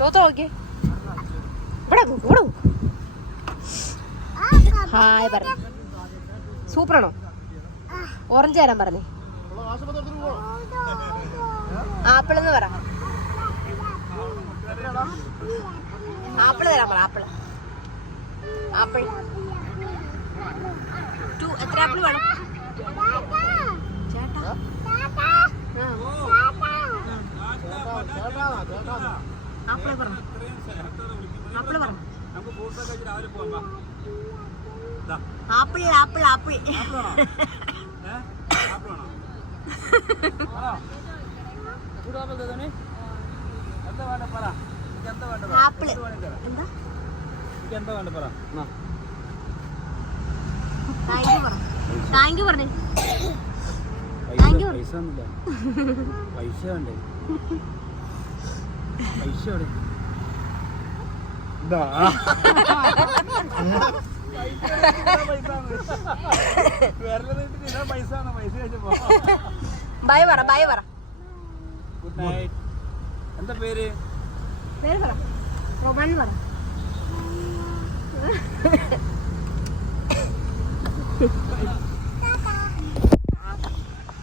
തോത്ത ഇവിടെ നോക്ക്, ഇവിടെ നോക്ക്. ഹായ് പറഞ്ഞു സൂപ്പറാണോ? ഓറഞ്ച് തരാൻ പറഞ്ഞേ. ആപ്പിൾ എന്ന് പറ. ആപ്പിൾ തരാൻ പറ ആപ്പിൾ. ആപ്പിൾ. ടു എത്ര ആപ്പിൾ വേണം? ചേട്ടാ. ആപ്പിൾ പറഞ്ഞു ആപ്പിൾ പറഞ്ഞു? വാ. ദാ, ആപ്പിൾ ആപ്പിൾ ആപ്പിൾ തരുന്നേ? എന്താ? എന്താ വേണ്ട പറ. താങ്ക് യു പറ താങ്ക് യു. പറഞ്ഞു പൈസ പൈസ വേണ്ടേ? ബൈ പറ ബൈ പറ. ഗുഡ് നൈറ്റ് എന്താ പേര്? പേര് പറ. റൊമാൻ പറ.